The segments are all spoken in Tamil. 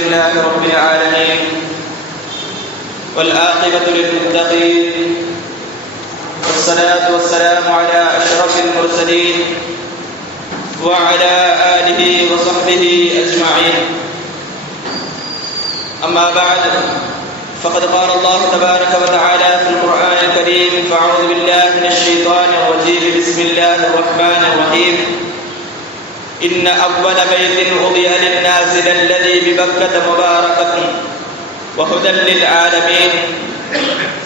لله رب العالمين والعاقبة للمتقين والصلاة والسلام على أشرف المرسلين وعلى آله وصحبه أجمعين. أما بعد، فقد قال الله تبارك وتعالى في القرآن الكريم: فأعوذ بالله من الشيطان الرجيم، بسم الله الرحمن الرحيم. إن أول بيت وضع للناس للذي ببكة مباركة وهدى للعالمين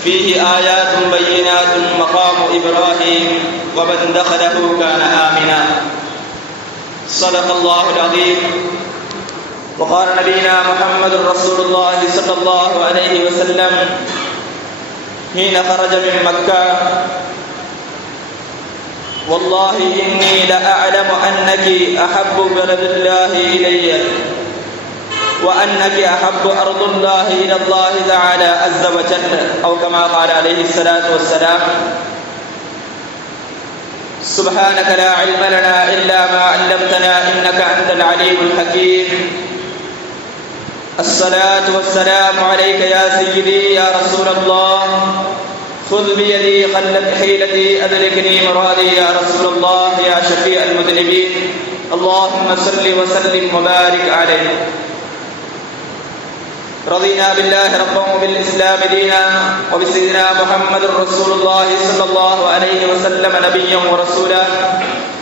فيه آيات بينات مقام إبراهيم ومن دخله كان آمنا. صدق الله العظيم. وقال نبينا محمد رسول الله صلى الله عليه وسلم حين خرج من مكة: والله إني لأعلم أنك أحب بلد الله إلي وأنك أحب أرض الله إلى الله تعالى عز وجل، أو كما قال عليه الصلاة والسلام. سبحانك لا علم لنا إلا ما علمتنا إنك أنت العليم الحكيم. الصلاة والسلام عليك يا سيدي يا رسول الله، خذ بيدي قلت حيلتي أدركني مرادي يا رسول الله يا شفيع المذنبين. اللهم صل وسلم وبارك عليه. رضينا بالله ربا وبالإسلام دينا وبسيدنا محمد رسول الله صلى الله عليه وسلم نبيا ورسولا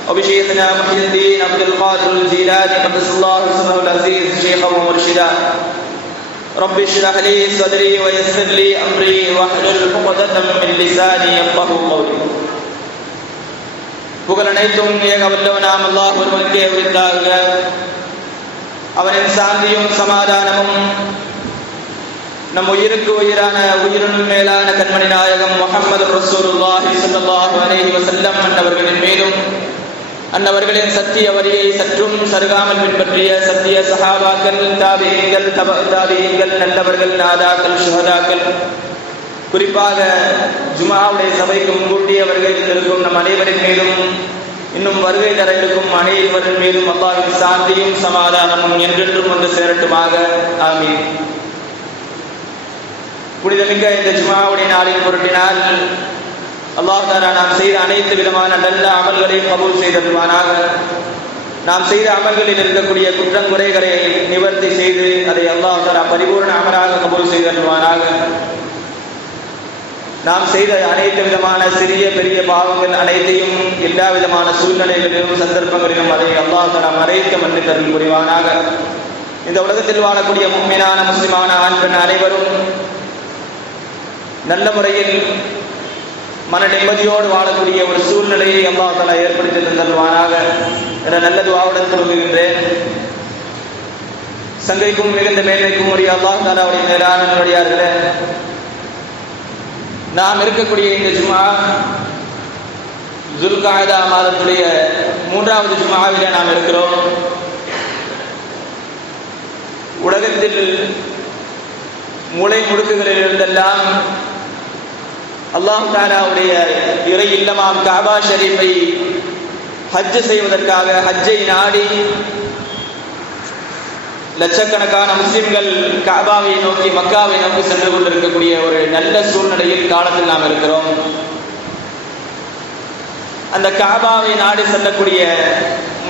وبشيخنا محي الدين عبد القادر الجيلاني قدس الله سره العزيز شيخا ومرشدا. رب اشرح لي صدري ويسر لي أمري واحلل عقدة من لساني يفقهوا قولي. புகழனைத்தும் ஏக வல்லவனாம் அல்லாஹ் ஒருவனுக்கே உரித்தாக. அவனின் சாந்தியும் சமாதானமும் நம் உயிருக்கு உயிரான உயிரினும் மேலான கண்மணி நாயகம் முஹம்மது ரசூலுல்லாஹி ஸல்லல்லாஹு அலைஹி வஸல்லம் அன்னவர்களின் மீதும், அன்னவர்களின் சத்திய வரியை சற்றும் சருகாமல் பின்பற்றிய சத்திய சஹாபாக்கள், தாபிஈன்கள், தாபிஈன்கள், நல்லவர்கள், நாதாக்கள், ஷுஹதாக்கள், குறிப்பாக ஜும்ஆவுடைய சபைக்கு முன்கூட்டியவர்கள் இருக்கும் நம் அனைவரின் மீதும், இன்னும் வருகை தர இருக்கும் அனைவரின் மீதும் அல்லாஹ்வின் சாந்தியும் சமாதானமும் என்றென்றும் வந்து சேரட்டுமாக. ஆமீன். புனிதமிக்க இந்த ஜும்ஆவுடைய நாளின் பொருட்டினால் அல்லாஹ் தஆலா நாம் செய்த அனைத்து விதமான நல்ல அமல்களையும் கபூல் செய்தருவானாக. நாம் செய்த அமல்களில் இருக்கக்கூடிய குற்றங்குறைகளை நிவர்த்தி செய்து அதை அல்லாஹ் தஆலா பரிபூர்ண அமலாக கபூல் செய்தருவானாக. நாம் செய்த அனைத்து விதமான சிறிய பெரிய பாவங்கள் அனைத்தையும் எல்லா விதமான சூழ்நிலைகளிலும் சந்தர்ப்பங்களிலும் அதை அல்லாஹ் தஆலா மறைக்க மன்னித்தருள் புரிவானாக. இந்த உலகத்தில் வாழக்கூடிய முஃமினான முஸ்லிமான ஆண் பெண் அனைவரும் நல்ல முறையில் மன நிம்மதியோடு வாழக்கூடிய ஒரு சூழ்நிலையை அல்லாஹ் தஆலா ஏற்படுத்தி தருவானாக என்ற நல்ல துஆவுடன் துவங்குகின்றேன். சங்கைக்கும் மிகுந்த மேன்மைக்கும் உரிய அல்லாஹ் தஆலாவுடைய மேலான நல்லடியார்களே, நாம் இருக்கக்கூடிய இந்த ஜும்ஆ ஜுல்காஅதா மாதத்துடைய 3வது ஜும்ஆவிலே நாம் இருக்கிறோம். உலகத்தில் மூலை முடுக்குகளில் இருந்தெல்லாம் அல்லாஹ் தஆலாவுடைய இறை இல்லமாம் கஅபா ஷரீஃபை ஹஜ் செய்வதற்காக ஹஜ்ஜை நாடி லட்சக்கணக்கான முஸ்லிம்கள் கஅபாவை நோக்கி, மக்காவை நோக்கி சென்று கொண்டிருக்கக்கூடிய ஒரு நல்ல சூழ்நிலையில் காலத்தில் நாம் இருக்கிறோம். அந்த கஅபாவை நாடி செல்லக்கூடிய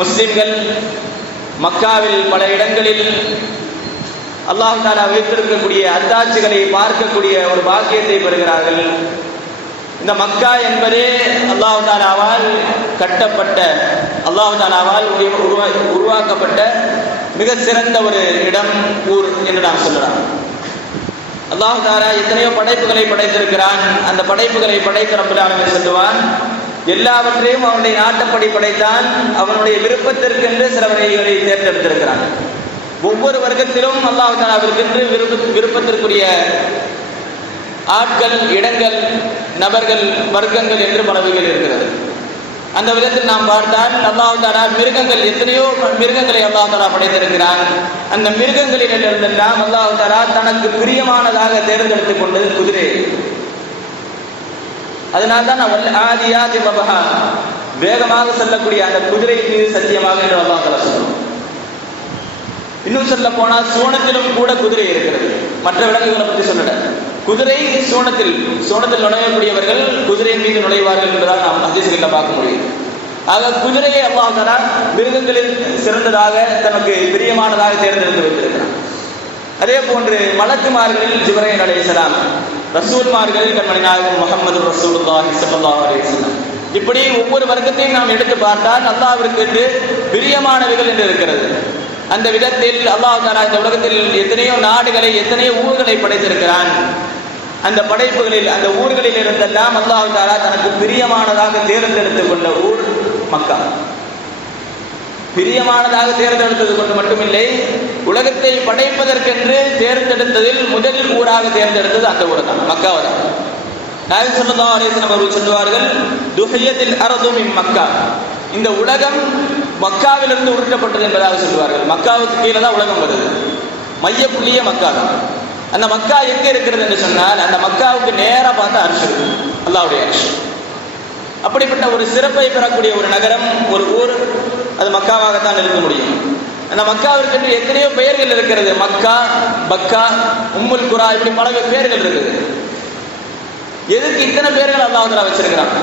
முஸ்லிம்கள் மக்காவில் பல இடங்களில் அல்லாஹ் தஆலா வைத்திருக்கக்கூடிய அத்தாட்சிகளை பார்க்கக்கூடிய ஒரு பாக்கியத்தை பெறுகிறார்கள். இந்த மக்கா என்பதே அல்லாஹ் தஆலாவால் கட்டப்பட்ட, அல்லாஹ் தஆலாவால் உருவாக்கப்பட்ட மிக சிறந்த ஒரு இடம், ஊர் என்று நாம் சொல்லலாம். அல்லாஹ் தஆலா எத்தனையோ படைப்புகளை படைத்திருக்கிறான். அந்த படைப்புகளை படைத்த ரப்பல் ஆலமீன் சொல்லுவான், எல்லாவற்றையும் அவனுடைய நாட்டப்படி படைத்தான். அவனுடைய விருப்பத்திற்கென்று சில வகைகளை தேர்ந்தெடுத்திருக்கிறான். ஒவ்வொரு வர்க்கத்திலும் அல்லாஹ் தஆலாவிற்கென்று விருப்பத்திற்குரிய ஆட்கள், இடங்கள், நபர்கள், வர்க்கங்கள் என்று பல வகைகள் இருக்கிறது. அந்த விதத்தில் நாம் பார்த்தால் அல்லாஹ் தஆலா மிருகங்கள், எத்தனையோ மிருகங்களை அல்லாஹ் தஆலா படைத்திருக்கிறான். அந்த மிருகங்களிலிருந்தெல்லாம் அல்லாஹ் தஆலா தனக்கு பிரியமானதாக தேர்ந்தெடுத்துக் கொண்டது குதிரை. அதனால்தான் ஆதியாதி பபஹா, வேகமாக செல்லக்கூடிய அந்த குதிரை மீது சத்தியமாக என்று அல்லாஹ் தஆலா சொல்றான். இன்னும் சொல்ல போனால் சோனத்திலும் கூட குதிரை இருக்கிறது. மற்ற விலங்குகளை பற்றி சொல்லல. குதிரை சோனத்தில் நுழையக்கூடியவர்கள் குதிரையின் மீது நுழைவார்கள் என்பதாக நாம் ஹதீஸ்களில் பார்க்க முடியும். ஆக குதிரையை அல்லாஹ் தஆலா மிருகங்களில் சிறந்ததாக தனக்கு பிரியமானதாக தேர்ந்தெடுத்து வைத்திருக்கிறார். அதே போன்று மலக்குமார்களில் ஜிப்ரீல் அலைஹிஸ்ஸலாம், ரசூல்மார்களில் கண்மணி நாயகம் முஹம்மது ரசூலுல்லாஹி ஸல்லல்லாஹு அலைஹி வஸல்லம். இப்படி ஒவ்வொரு வர்க்கத்தையும் நாம் எடுத்து பார்த்தால் அல்லாஹ்விற்கு பிரியமானவைகள் என்று இருக்கிறது. அந்த விதத்தில் அல்லாஹ் தஆலா இந்த உலகத்தில் எத்தனையோ நாடுகளை, எத்தனையோ ஊர்களை படைத்திருக்கிறான். அந்த படைப்புகளில், அந்த ஊர்களில் இருந்தெல்லாம் அல்லாஹ் தஆலா தனக்கு பிரியமானதாக தேர்ந்தெடுத்துக் கொண்ட ஊர் மக்கா. பிரியமானதாக தேர்ந்தெடுத்தது கொண்டு மட்டுமில்லை, உலகத்தை படைப்பதற்கென்று தேர்ந்தெடுத்ததில் முதல் ஊராக தேர்ந்தெடுத்தது அந்த ஊர் தான், மக்காவை தான். நாயகம் ஸல்லல்லாஹு அலைஹி வஸல்லம் அவர்கள் சொல்வார்கள், துஹியத்தில் அர்து மின் மக்கா, இந்த உலகம் மக்காவிலிருந்து உருட்டப்பட்டது என்பதாக சொல்வார்கள். மக்காவுக்கு கீழே தான் உலகம் வருது, மையப்புள்ளிய மக்கா தான். அந்த மக்கா எங்க இருக்கிறது என்று சொன்னால், அந்த மக்காவுக்கு நேராக பார்த்தா அர்ஷ் இருக்கு, அல்லாஹ்வுடைய அர்ஷ். அப்படிப்பட்ட ஒரு சிறப்பை பெறக்கூடிய ஒரு நகரம், ஒரு ஊர், அது மக்காவாகத்தான் இருக்க முடியும். அந்த மக்காவிற்கு எத்தனையோ பெயர்கள் இருக்கிறது. மக்கா, பக்கா, உம்முல் குரா, இப்படி பல பெயர்கள் இருக்குது. எதுக்கு இத்தனை பேர்கள் அல்லாஹ் தஆலா வச்சிருக்கிறாங்க?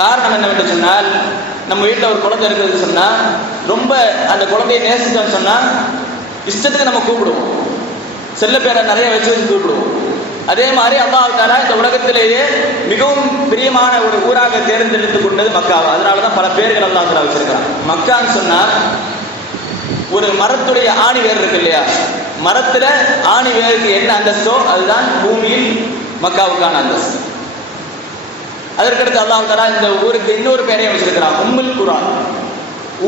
காரணம் என்னவென்று சொன்னால், நம்ம வீட்டில் ஒரு குழந்தை இருக்குதுன்னு சொன்னா, ரொம்ப அந்த குழந்தையை நேசிச்சோன்னு சொன்னா இஷ்டத்துக்கு நம்ம கூப்பிடுவோம், செல்ல பேரை நிறைய வச்சு கூப்பிடுவோம். அதே மாதிரி அல்லாஹ் தஆலா இந்த உலகத்திலேயே மிகவும் பிரியமான ஒரு ஊராக தேர்ந்தெடுத்து கொண்டது மக்காவை. அதனாலதான் பல பேர்கள் அல்லாஹ் தஆலா வச்சிருக்கிறான். மக்கான்னு சொன்னா ஒரு மரத்துடைய ஆணி வேர் இருக்கு இல்லையா, மரத்துல ஆணி வேருக்கு என்ன அந்தஸ்தோ அதுதான் பூமியில் மக்காவுக்கான அந்தஸ்து. அதற்கடுத்து அல்லாஹ் தஆலா இந்த ஊருக்கு இன்னொரு பெயரையும் வச்சிருக்கிறான், உம்முல் குரா,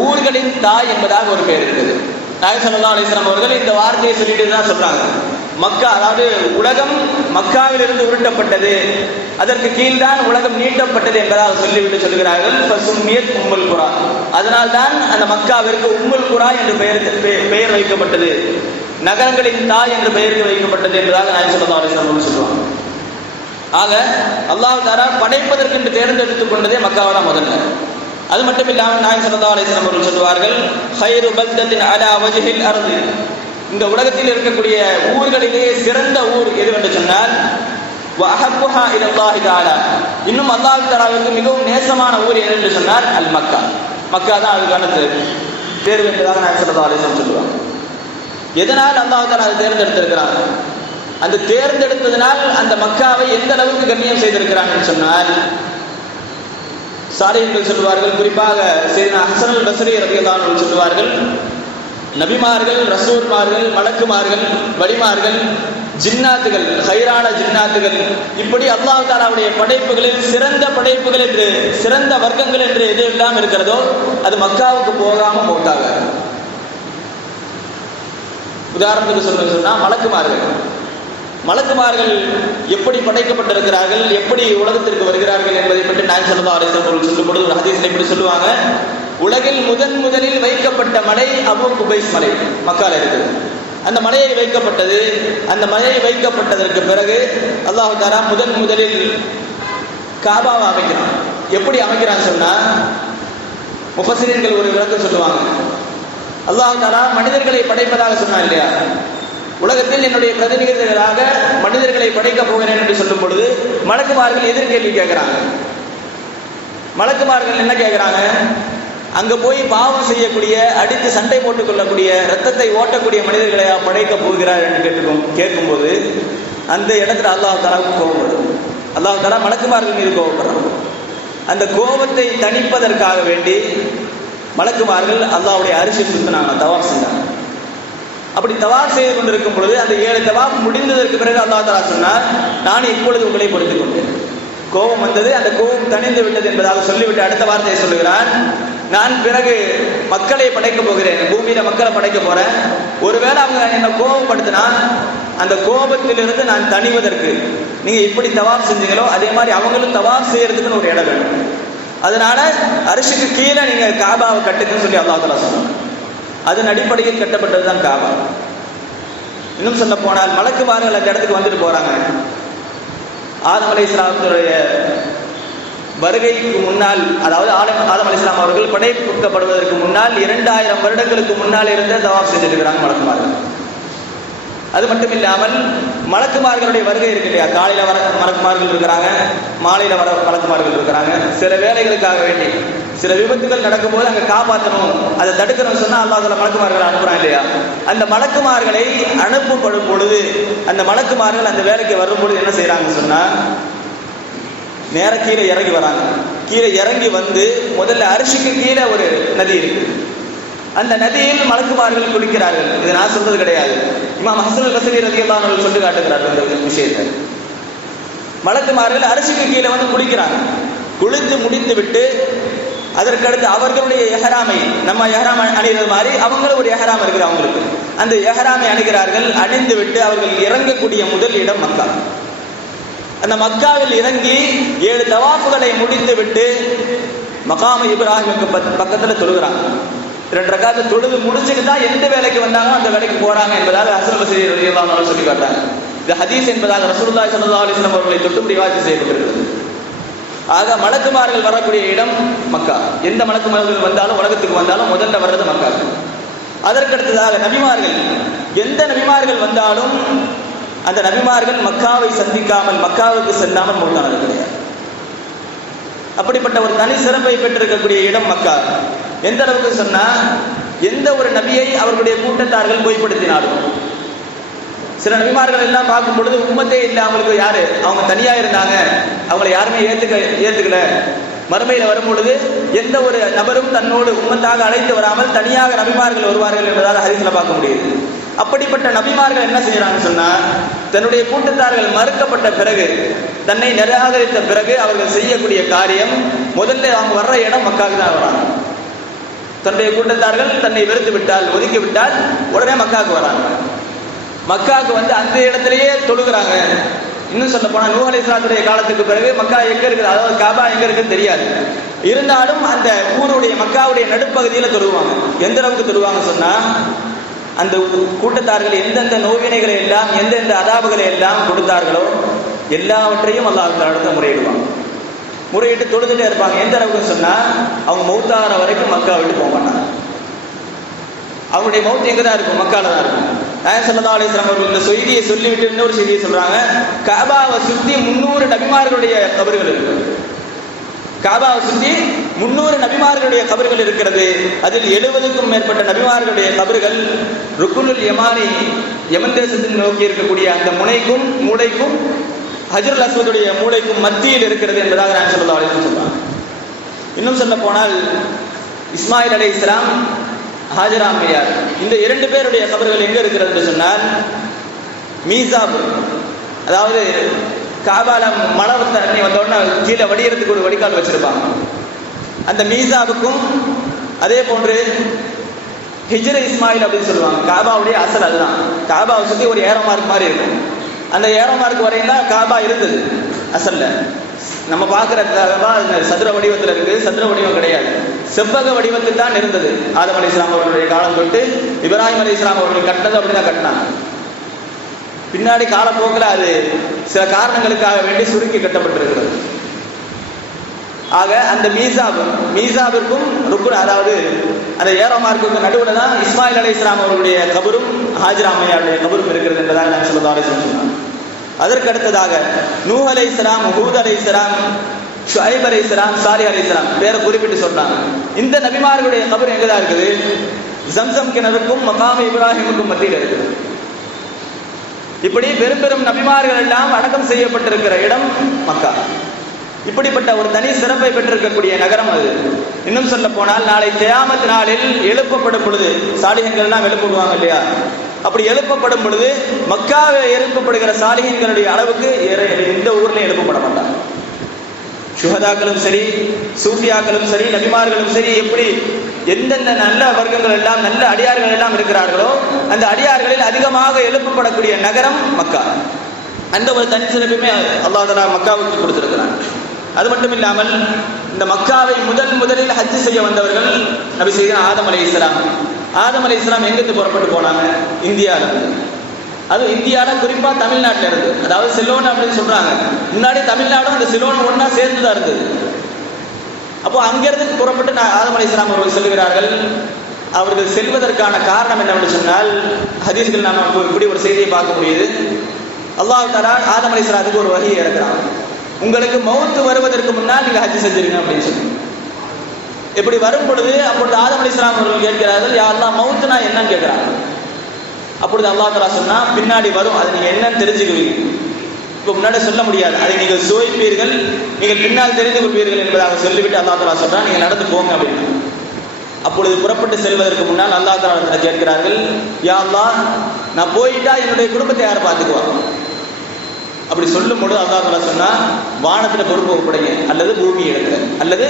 ஊர்களின் தாய் என்பதாக ஒரு பெயர் இருக்குது. நாயகம் ஸல்லல்லாஹு அலைஹி வஸல்லம் அவர்கள் இந்த வார்த்தையை சொல்லிட்டு தான் சொல்றாங்க, மக்கா, அதாவது உலகம் மக்காவிலிருந்து உருட்டப்பட்டது, அதற்கு கீழ்தான் உலகம் நீட்டப்பட்டது என்பதாக சொல்லிவிட்டு சொல்கிறார்கள், ஃபசும்மியத் உம்முல் குரா, அதனால்தான் அந்த மக்காவிற்கு உம்முல் குரா என்று பெயர் வைக்கப்பட்டது, நகரங்களின் தாய் என்று பெயருக்கு வைக்கப்பட்டது என்பதாக நாயகம் ஸல்லல்லாஹு அலைஹி வஸல்லம் சொல்லுவாங்க. ஆக அல்லாஹ் தஆலா படைப்பதற்கு என்று தேர்ந்தெடுத்துக் கொண்டதே மக்காவை தான் முதல்ல. அது மட்டும் இல்லாமல் நாயகம் ஸல்லல்லாஹு அலைஹி வஸல்லம் அவர்கள் சொல்வார்கள், ஹைரு பல்தத்தின் அலா வஜ்ஹில் அர்தி, இந்த உலகத்தில் இருக்கக்கூடிய ஊர்களிலே சிறந்த ஊர் எதுவென்று சொன்னால், வஅஹப்புஹா இலல்லாஹி தஆலா, இன்னும் அல்லாஹ் தஆலாவுக்கு மிகவும் நேசமான ஊர் எது என்று சொன்னால் அல் மக்கா, மக்கா தான் அதுக்கான தேர்வு என்பதாக நாயகம் ஸல்லல்லாஹு அலைஹி வஸல்லம் சொல்லுவாங்க. எதனால் அல்லாஹ் தஆலா அதை தேர்ந்தெடுத்திருக்கிறாங்க? அந்த தேர்ந்தெடுத்ததனால் அந்த மக்காவை எந்த அளவுக்கு கண்ணியம் செய்திருக்கிறாங்கன்னு சொன்னால், சாலிஹ்கள் சொல்லுவார்கள், குறிப்பாக சையதுனா ஹஸன் அல் பஸ்ரி ரலியல்லாஹு அன்ஹு சொல்லுவார்கள், நபிமார்கள், ரசூல்மார்கள், மலக்குமார்கள், வலிமார்கள், ஜின்னாத்துகள், ஹைரான ஜின்னாத்துகள், இப்படி அல்லாஹ் தஆலாவுடைய படைப்புகளில் சிறந்த படைப்புகள் என்று, சிறந்த வர்க்கங்கள் என்று எது எல்லாம் இருக்கிறதோ அது மக்காவுக்கு போகாம போட்டாங்க. உதாரணத்துக்கு சொன்னா மலக்குமார்கள் எப்படி படைக்கப்பட்டிருக்கிறார்கள், எப்படி உலகத்திற்கு வருகிறார்கள் என்பதை பற்றி நாயகம் ஸல்லல்லாஹு அலைஹி வஸல்லம் சொல்லும் பொழுது ஒரு ஹதீஸ்ல இப்படி சொல்லுவாங்க, உலகில் முதலில் வைக்கப்பட்ட மலை அபூ குபைஸ் மலை மக்கால இருக்குது. அந்த மலையை வைக்கப்பட்டது. அந்த மலையை வைக்கப்பட்டதற்கு பிறகு அல்லாஹ் தஆலா முதலில் காபாவை அமைக்கிறான். எப்படி அமைக்கிறான்னு சொன்னா, முஃபஸ்ஸிரீன்கள் ஒரு விளக்கம் சொல்லுவாங்க, அல்லாஹ் தஆலா மனிதர்களை படைப்பதாக சொன்னான் இல்லையா, உலகத்தில் என்னுடைய பிரதிநிதிகளாக மனிதர்களை படைக்க போகிறேன் என்று சொல்லும் பொழுது மலக்குமார்கள் எதிர்கேள்வி கேட்கிறாங்க. மலக்குமார்கள் என்ன கேட்கிறாங்க, அங்க போய் பாவம் செய்யக்கூடிய, அடித்து சண்டை போட்டுக் கொள்ளக்கூடிய, ரத்தத்தை ஓட்டக்கூடிய மனிதர்களை படைக்க போகிறார் என்று கேட்கும்போது அந்த இடத்துல அல்லாஹ் தஆலாவுக்கு கோபம் வரும். அல்லாஹ் தஆலா மலக்குமார்கள் மீது கோபப்படுறான். அந்த கோபத்தை தணிப்பதற்காக வேண்டி மலக்குமார்கள் அல்லாஹ்வுடைய அரிசி சுத்தினாங்க, தவாஃப் செஞ்சாங்க. அப்படி தவாஃப் செய்து கொண்டிருக்கும் பொழுது அந்த 7 தவாஃப் முடிந்ததற்கு பிறகு அல்லாஹ் தஆலா சொன்னார், நான் இப்பொழுது உங்களை பொறுத்துக் கொண்டேன். கோபம் வந்தது, அந்த கோபம் தணிந்து விட்டது என்பதாக சொல்லிவிட்டு அடுத்த வார்த்தையை சொல்லுகிறான், நான் பிறகு மக்களை படைக்க போகிறேன், பூமியில மக்களை படைக்க போறேன். ஒருவேளை அவங்க என்ன கோபப்படுத்தினா அந்த கோபத்திலிருந்து நான் தணிவதற்கு நீங்க இப்படி தவாஃப் செஞ்சீங்களோ அதே மாதிரி அவங்களும் தவாஃப் செய்யறதுக்குன்னு ஒரு இடம் வேணும். அதனால அரிசிக்கு கீழே நீங்க காபாவை கட்டுக்குன்னு சொல்லி அல்லாஹ் தஆலா சொன்னார். அதன் அடிப்படையில் கட்டப்பட்டதுதான் காபா. இன்னும் சொல்ல போனால் மலக்குமார்கள் அந்த இடத்துக்கு வந்துட்டு போறாங்க. ஆதம் அலைஹிஸ்ஸலாத்துடைய வருகைக்கு முன்னால், அதாவது ஆதம் அலைஹிஸ்ஸலாம் அவர்கள் படைக்கப்படுவதற்கு முன்னால் 2000 வருடங்களுக்கு முன்னால் இருந்த தவாப் செஞ்சிருக்கிறாங்க மலக்குமார்கள். அது மட்டும் இல்லாமல் மலக்குமார்களுடைய வருகை இருக்கு இல்லையா, காலையில வர மலக்குமார்கள் இருக்கிறாங்க, மாலையில வர மலக்குமார்கள் இருக்கிறாங்க. சில வேலைகளுக்காக வேண்டி சில விபத்துகள் நடக்கும்போது அங்க காப்பாற்றணும், அதை தடுக்கணும்னு சொன்னா அல்லாஹ் தஆலா மலக்குமார்களை அனுப்புறான் இல்லையா. அந்த மலக்குமார்களை அனுப்பப்படும் பொழுது அந்த மலக்குமார்கள் அந்த வேலைக்கு வரும்பொழுது என்ன செய்யறாங்கன்னு சொன்னா, நேர கீழே இறங்கி வராங்க. கீழே இறங்கி வந்து முதல்ல அரிசிக்கு கீழே ஒரு நதி இருக்கு, அந்த நதியில் மலக்குமார்கள் குளிக்கிறார்கள். இது நான் சொல்றது கிடையாது, இமாம் ஹஸன் அல் பஸ்ரி ரலியல்லாஹு அன்ஹு சொல்லி காட்டுகிறார்கள் இந்த விஷயத்தை. மலக்குமார்கள் அரிசிக்கு கீழே வந்து குளிக்கிறாங்க. குளித்து முடித்து விட்டு அதற்கடுத்து அவர்களுடைய எஹராமை, நம்ம எஹராம் அணிகிறது மாதிரி அவங்களும் ஒரு எஹராம் இருக்குது அவங்களுக்கு, அந்த எஹராமை அணிகிறார்கள். அணிந்து விட்டு அவர்கள் இறங்கக்கூடிய முதல் இடம் மக்கா. அந்த மக்காவில் இறங்கி 7 தவாஃபுகளை முடித்து விட்டு மகாம இப்ராஹிமுக்கு பக்கத்துல தொழுகிறாங்க. 2 ரக்காத்து தொழுது முடிச்சுட்டு தான் எந்த வேலைக்கு வந்தாலும் அந்த வேலைக்கு போறாங்க என்பதாக ஹஸன் பஸ்ரி ரலியல்லாஹு அன்ஹு சொல்லி காட்டுறாங்க. இது ஹதீஸ் என்பதாக ரசூலுல்லாஹி ஸல்லல்லாஹு அலைஹி வஸல்லம் அவர்களை தொட்டு ரிவாயத் செய்யப்பட்டிருக்கிறது. ஆக மலக்குமார்கள் வரக்கூடிய இடம் மக்கா. எந்த மலக்குமார்கள் வந்தாலும் உலகத்துக்கு வந்தாலும் முதல்ல வர்றது மக்கா. அதற்கடுத்ததாக நபிமார்கள், எந்த நபிமார்கள் வந்தாலும் அந்த நபிமார்கள் மக்காவை சந்திக்காமல், மக்காவுக்கு செல்லாமல் மௌத்தானது கிடையாது. அப்படிப்பட்ட ஒரு தனி சிறப்பை பெற்றிருக்கக்கூடிய இடம் மக்கா. எந்த அளவுக்கு சொன்னா, எந்த ஒரு நபியை அவர்களுடைய கூட்டத்தார்கள் பொய்ப்படுத்தினாலும், சில நபிமார்கள் எல்லாம் பார்க்கும் பொழுது உம்மத்தே இல்லை, அவங்களுக்கு யாரு, அவங்க தனியா இருந்தாங்க, அவங்களை யாருமே ஏத்துக்கல. மறுமையில வரும் பொழுது எந்த ஒரு நபரும் தன்னோடு உம்மத்தாக அழைத்து வராமல் தனியாக நபிமார்கள் வருவார்கள் என்பதாக ஹதீஸ்ல பார்க்க முடியுது. அப்படிப்பட்ட நபிமார்கள் என்ன செய்யறாங்கன்னு சொன்னா, தன்னுடைய கூட்டத்தார்கள் மறுக்கப்பட்ட பிறகு, தன்னை நிராகரித்த பிறகு அவர்கள் செய்யக்கூடிய காரியம், முதல்ல அவங்க வர்ற இடம் மக்காவுக்கு தான் வராங்க. தன்னுடைய கூட்டத்தார்கள் தன்னை வெறுத்து விட்டால், ஒதுக்கி விட்டால் உடனே மக்காவுக்கு வராங்க. மக்காவுக்கு வந்து அந்த இடத்திலேயே தொழுகிறாங்க. இன்னும் சொல்ல போனா நூஹ் அலைஹிஸ்ஸலாத்துடைய காலத்துக்கு பிறகு மக்கா எங்க இருக்குது, அதாவது காபா எங்க இருக்குன்னு தெரியாது. இருந்தாலும் அந்த ஊருடைய மக்காவுடைய நடுப்பகுதியில தொழுவாங்க. எந்த அளவுக்கு தொழுவாங்க சொன்னா, அந்த கூட்டத்தார்கள் எந்தெந்த நோவினைகளை எல்லாம், எந்தெந்த அதாபுகளை எல்லாம் கொடுத்தார்களோ எல்லாவற்றையும் அல்லாஹ் தஆலா முறையிடுவாங்க. முறையிட்டு தொழுதுட்டே இருப்பாங்க. எந்த அளவுக்கு சொன்னா, அவங்க மௌத்தார வரைக்கும் மக்கா விட்டு போக மாட்டாங்க. அவங்களுடைய மௌத் எங்க தான் இருக்கும், மக்கால தான் இருக்கும். நாயகம் ஸல்லல்லாஹு அலைஹி வஸல்லம் அவர்கள் இந்த செய்தியை சொல்லிவிட்டு இன்னொரு செய்தியை சொல்றாங்க. காபாவை சுத்தி 300 நபிமார்களுடைய கபர்கள் இருக்கு. காபாவை சுத்தி 300 நபிமார்களுடைய கபர்கள் இருக்கிறது. அதில் 70க்கும் மேற்பட்ட நபிமார்களுடைய கபர்கள் ருக்குனுல் யமானி, யமன் தேசத்தில் நோக்கி இருக்கக்கூடிய அந்த முனைக்கும் மூளைக்கும் ஹஜ்ருல் அஸ்வதுடைய மூளைக்கும் மத்தியில் இருக்கிறது என்பதாக நாயகம் ஸல்லல்லாஹு அலைஹி வஸல்லம் சொல்றாங்க. இன்னும் சொல்ல போனால் இஸ்மாயில் அலைஹிஸ்ஸலாம், ஹாஜரா அம்மையார், இந்த 2 பேருடைய கபர்கள் எங்க இருக்கிறது என்று சொன்னால், மீசாப், அதாவது காபால மழை தண்ணி வந்தோடனே கீழே வடிகிறதுக்கு ஒரு வடிகால் வச்சிருப்பாங்க. அந்த மீசாவுக்கும் அதே போன்று ஹிஜ்ர இஸ்மாயில் அப்படின்னு சொல்லுவாங்க. காபாவுடைய அசல் அதுதான். காபாவை சுற்றி ஒரு ஏரோ மார்க் மாதிரி இருக்கும். அந்த ஏரோ மார்க் வரையும் தான் காபா இருந்தது அசல்ல. நம்ம பார்க்குற சதுர வடிவத்தில் இருக்குது, சதுர வடிவம் கிடையாது, செவ்வக வடிவத்தில் தான் இருந்தது. ஆதம் அலைஹிஸ்ஸலாம் அவர்களுடைய காலம் தொட்டு இப்ராஹிம் அலைஹிஸ்ஸலாம் அவர்கள் கட்டினது அப்படிதான் கட்டினாங்க. பின்னாடி காலப்போக்கில் அது சில காரணங்களுக்காக வேண்டி சுருக்கி கட்டப்பட்டிருக்கிறது. ஆக அந்த மீசாவிற்கும் ருக்குன், அதாவது அந்த ஏரோ மார்க்குக்கு நடுவில் தான் இஸ்மாயில் அலைஹிஸ்ஸலாம் அவர்களுடைய கபரும் ஹாஜரா அம்மையாருடைய கபரும் இருக்கிறது என்பதாக நான் ஸல்லல்லாஹு அலைஹி வஸல்லம் சொன்னாங்க. அதற்கு அடுத்ததாக நூஹ் அலைஹிஸ்ஸலாம், ஹூத் அலைஹிஸ்ஸலாம், ஷுஐப் அலைஹிஸ்ஸலாம், சாலிஹ் அலைஹிஸ்ஸலாம் பேரை குறிப்பிட்டு சொல்றாங்க. இந்த நபிமார்களுடைய கபர் எங்கதான் இருக்குது, ஜம்சம் கிணறுக்கும் மகாம இப்ராஹிமுக்கும் மத்தியில் இருக்குது. இப்படி பெரும் பெரும் நபிமார்கள் எல்லாம் அடக்கம் செய்யப்பட்டிருக்கிற இடம் மக்கா. இப்படிப்பட்ட ஒரு தனி சிறப்பை பெற்றிருக்கக்கூடிய நகரம் அது. இன்னும் சொல்ல போனால் நாளை கியாமத் நாளில் எழுப்பப்படும் பொழுது, சாலிஹீன்கள் எல்லாம் எழுப்புவாங்க இல்லையா, அப்படி எழுப்பப்படும் பொழுது மக்காவில் எழுப்பப்படுகிற சாலிஹீன்களுடைய அளவுக்கு எந்த ஊர்லையும் எழுப்பப்பட மாட்டாங்க. சுஹதாக்களும் சரி, சூஃபியாக்களும் சரி, நபிமார்களும் சரி, எப்படி எந்தெந்த நல்ல வர்க்கங்கள் எல்லாம், நல்ல அடியார்கள் எல்லாம் இருக்கிறார்களோ அந்த அடியார்களில் அதிகமாக எழுப்பப்படக்கூடிய நகரம் மக்கா. அந்த ஒரு தனி சிறப்புமே அல்லாஹ் தஆலா மக்காவுக்கு கொடுத்திருக்கிறான். அது மட்டும் இல்லாமல் இந்த மக்காவை முதலில் ஹஜ் செய்ய வந்தவர்கள் நபி சையதுனா ஆதம் அலைஹிஸ்ஸலாம். ஆதம் அலைஹிஸ்ஸலாம் எங்கிருந்து புறப்பட்டு போனாங்க, இந்தியாவில. அது இந்தியாவில் குறிப்பாக தமிழ்நாட்டில் இருந்து, அதாவது சிலோன் அப்படின்னு சொல்றாங்க. முன்னாடி தமிழ்நாடும் அந்த சிலோன் ஒன்னா சேர்ந்துதான் இருந்தது. அப்போ அங்கிருந்து புறப்பட்டு ஆதம் அலைஹிஸ்ஸலாம் அவர்கள் செல்கிறார்கள். அவர்கள் செல்வதற்கான காரணம் என்னவென்று சொன்னால், ஹதீஸ்கள் நாம் இப்படி ஒரு செய்தியை பார்க்க முடியுது. அல்லாஹ் தஆலா ஆதம் அலைஹிஸ்ஸலாத்துக்கு ஒரு வஹியை இறக்குறான். உங்களுக்கு மௌத் வருவதற்கு முன்னால் நீங்க ஹஜ் செஞ்சிருங்க அப்படின்னு சொல்லி. இப்படி வரும் பொழுது அப்பொழுது ஆதம் அலைஹிஸ்ஸலாம் அவர்கள் கேட்கிறார்கள், யா அல்லாஹ் மௌத்னா என்னன்னு கேட்கிறாங்க. அப்பொழுது அல்லாஹ் தஆலா சொன்னா, பின்னாடி வரும், அது நீங்க என்னன்னு தெரிஞ்சுக்குவீங்க, இப்போ முன்னாடி சொல்ல முடியாது, அதை நீங்கள் சுவைப்பீர்கள், நீங்கள் பின்னால் தெரிந்து கொள்வீர்கள் என்பதாக சொல்லிவிட்டு அல்லாஹ் தஆலா சொல்றான், நீங்க நடந்து போங்க அப்படின்னு. அப்பொழுது புறப்பட்டு செல்வதற்கு முன்னால் அல்லாஹ் தஆலா கேட்கிறார்கள், யா அல்லாஹ் நான் போயிட்டா என்னுடைய குடும்பத்தை யார் பார்த்துக்குவாங்க? அப்படி சொல்லும் பொழுது அல்லாஹ் தஆலா சொன்னா, வானத்துல பொறுப்பு ஒப்படைங்க, அல்லது பூமி இடத்துல, அல்லது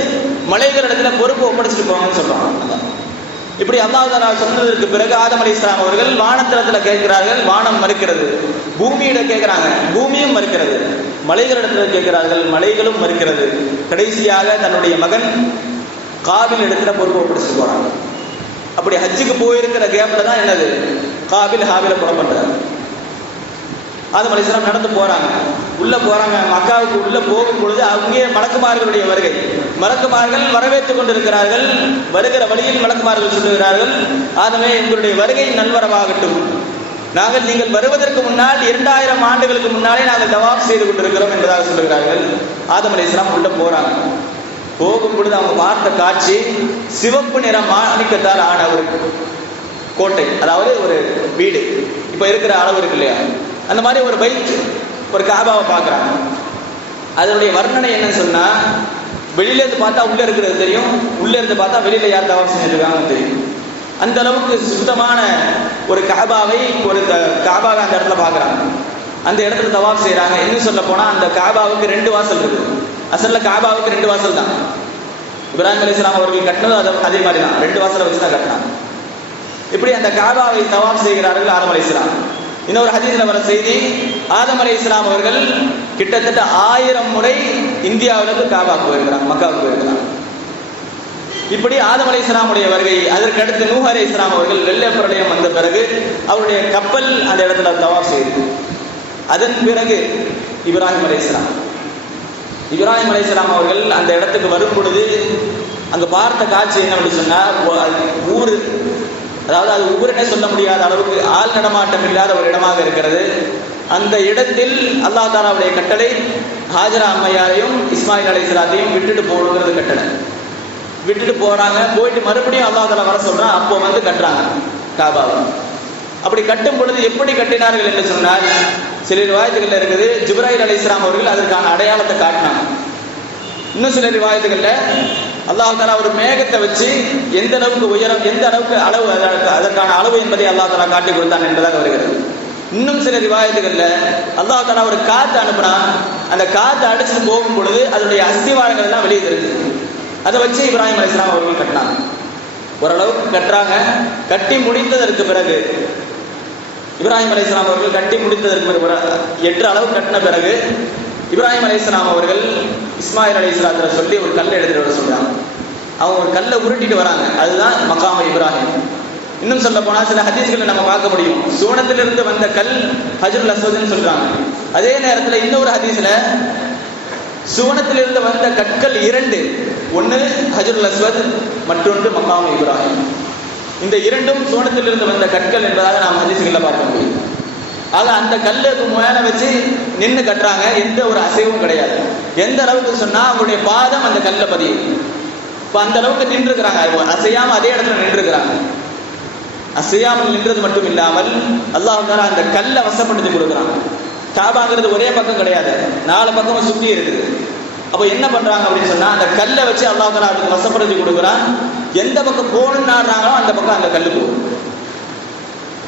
மலைகள் இடத்துல பொறுப்பு ஒப்படைச்சிட்டு போங்கன்னு சொல்றாங்க. இப்படி அல்லாஹ் தஆலா சொன்னதற்கு பிறகு ஆதம் அலைஹிஸ்ஸலாம் அவர்கள் வானத்திடத்துல கேட்கிறார்கள், வானம் மறுக்கிறது. பூமியிட கேட்கிறாங்க, பூமியும் மறுக்கிறது. மலைகளிடத்துல கேட்கிறார்கள், மலைகளும் மறுக்கிறது. கடைசியாக தன்னுடைய மகன் காபில் இடத்துல பொறுப்பு ஒப்படைச்சிட்டு போறாங்க. அப்படி ஹஜ்ஜுக்கு போயிருக்கிற கேப்ல தான் என்னது, காபில் ஹாபில கொலை பண்றாங்க. ஆதம் அலைஹிஸ்ஸலாம் நடந்து போறாங்க, உள்ள போறாங்க. மக்காவுக்கு உள்ள போகும் பொழுது அங்கே மலக்குமார்களுடைய வருகை, மலக்குமார்கள் வரவேற்றுக் கொண்டிருக்கிறார்கள். வருகிற வழியில் மலக்குமார்கள் சொல்லுகிறார்கள், ஆதமே எங்களுடைய வருகை நல்வரவாகட்டும், நாங்கள் நீங்கள் வருவதற்கு முன்னால் 2000 ஆண்டுகளுக்கு முன்னாலே நாங்கள் தவாப் செய்து கொண்டிருக்கிறோம் என்பதாக சொல்லுகிறார்கள். ஆதம் அலைஹிஸ்ஸலாம் உள்ள போறாங்க. போகும் பொழுது அவங்க பார்த்த காட்சி, சிவப்பு நிற மாணிக்கத்தால் ஆன ஒரு கோட்டை, அதாவது ஒரு வீடு, இப்ப இருக்கிற அளவு இருக்கு இல்லையா, அந்த மாதிரி ஒரு பைத், ஒரு காபாவை பார்க்குறாங்க. அதனுடைய வர்ணனை என்னன்னு சொன்னா, வெளியில இருந்து பார்த்தா உள்ள இருக்கிறது தெரியும், உள்ள இருந்து பார்த்தா வெளியில யார் தவாப் செஞ்சிருக்காங்கன்னு தெரியும். அந்த அளவுக்கு சுத்தமான ஒரு காபாவை அந்த இடத்துல பார்க்குறாங்க. அந்த இடத்துல தவாப் செய்யறாங்க. இன்னும் சொல்ல போனா அந்த காபாவுக்கு 2 வாசல் இருக்கு. அசல்ல காபாவுக்கு 2 வாசல் தான். இப்ராஹிம் அலைஹிஸ்ஸலாம் அவர்கள் கட்டினது அதே மாதிரி தான், 2 வாசலை வச்சு தான் கட்டினாங்க. இப்படி அந்த காபாவை தவாப் செய்கிறார்கள் ஆதம் அலைஹிஸ்ஸலாம். இன்னொரு ஹதீஸ்ல வர செய்தி, ஆதம் அலைஹிஸ்ஸலாம் அவர்கள் கிட்டத்தட்ட 1000 முறை இந்தியாவிலிருந்து காபாவுக்கு போயிருக்கிறாங்க, மக்காவுக்கு போயிருக்கிறாங்க. இப்படி ஆதம் அலைஹிஸ்ஸலாமுடைய வருகை, அதற்கு அடுத்து நூஹ் அலைஹிஸ்ஸலாம் அவர்கள் வெள்ள பிரளயம் வந்த பிறகு அவருடைய கப்பல் அந்த இடத்துல தவாப் செய்து, அதன் பிறகு இப்ராஹிம் அலைஹிஸ்ஸலாம் அவர்கள் அந்த இடத்துக்கு வரும் பொழுது அங்க பார்த்த காட்சி என்னவென்று சொன்னா, ஊர், அதாவது அது ஊருன்னே சொல்ல முடியாத அளவுக்கு ஆள் நடமாட்டம் இல்லாத ஒரு இடமாக இருக்கிறது. அந்த இடத்தில் அல்லாஹ் தஆலாவுடைய கட்டளை, ஹாஜரா அம்மையாரையும் இஸ்மாயில் அலைஹிஸ்ஸலாத்தையும் விட்டுட்டு போகணுங்கிறது கட்டளை. விட்டுட்டு போறாங்க. போயிட்டு மறுபடியும் அல்லாஹ் தஆலா வர சொல்றான். அப்போ வந்து கட்டுறாங்க காபாவை. அப்படி கட்டும் பொழுது எப்படி கட்டினார்கள் என்று சொன்னால், சில ரிவாயத்துகள்ல இருக்குது, ஜிப்ராயில் அலைஹிஸ்ஸலாம் அவர்கள் அதற்கான அடையாளத்தை காட்டினாங்க. இன்னும் சில ரிவாயத்துகள்ல அல்லாஹ் தஆலா ஒரு மேகத்தை வச்சு எந்த அளவுக்கு உயரம், எந்த அளவுக்கு அளவு, அதற்கான அளவு என்பதை அல்லாஹ் தஆலா காட்டி கொடுத்தான் என்பதாக வருகிறது. இன்னும் சில ரிவாயத்துகள்ல அல்லாஹ் தஆலா ஒரு காத்து அனுப்புனா, அந்த காத்து அடிச்சுட்டு போகும் பொழுது அதனுடைய அஸ்திவாரங்கள் எல்லாம் வெளியே தெரிஞ்சு, அதை வச்சு இப்ராஹிம் அலைஹிஸ்ஸலாம் அவர்கள் கட்டினாங்க. ஓரளவுக்கு கட்டுறாங்க. கட்டி முடித்ததற்கு பிறகு இப்ராஹிம் அலைஹிஸ்ஸலாம் அவர்கள் கட்டி முடித்ததற்கு பிறகு 8 அளவு கட்டின பிறகு இப்ராஹிம் அலைஹிஸ்ஸலாம் அவர்கள் இஸ்மாயில் அலைஹிஸ்ஸலாத்தை சொல்லி ஒரு கல்லை எடுத்துட்டு வர சொல்றாங்க. அவங்க ஒரு கல்லை உருட்டிட்டு வராங்க. அதுதான் மகாம இப்ராஹிம். இன்னும் சொல்ல போனா சில ஹதீஸ்களை நம்ம பார்க்க முடியும், சூனத்திலிருந்து வந்த கல் ஹஜ்ருல் அஸ்வத்னு சொல்றாங்க. அதே நேரத்தில் இன்னொரு ஹதீஸ்ல சுவனத்திலிருந்து வந்த கற்கள் 2, ஒன்று ஹஜ்ருல் அஸ்வத், மற்றொன்று மகாம இப்ராஹிம். இந்த 2ம் சுவனத்திலிருந்து வந்த கற்கள் என்பதாக நாம் ஹதீஸ்களை பார்க்க முடியும். ஆக அந்த கல்லுக்கு மேல வச்சு நின்று கட்டுறாங்க. எந்த ஒரு அசைவும் கிடையாது. எந்த அளவுக்கு சொன்னா அவங்களுடைய பாதம் அந்த கல்ல பதியும். இப்ப அந்த அளவுக்கு நின்று இருக்கிறாங்க, அசையாம அதே இடத்துல நின்று இருக்கிறாங்க. அசையாமல் நின்றது மட்டும் இல்லாமல் அல்லாஹ் தஆலா அந்த கல்லை வசப்படுத்தி கொடுக்குறாங்க. காபாங்கிறது ஒரே பக்கம் கிடையாது, 4 பக்கமும் சுத்தி இருக்குது. அப்போ என்ன பண்றாங்க அப்படின்னு சொன்னா, அந்த கல்லை வச்சு அல்லாஹ் தஆலா அதுக்கு வசப்படுத்தி கொடுக்குறான். எந்த பக்கம் போகணும்னு ஆடுறாங்களோ அந்த பக்கம் அந்த கல்லு போகும்.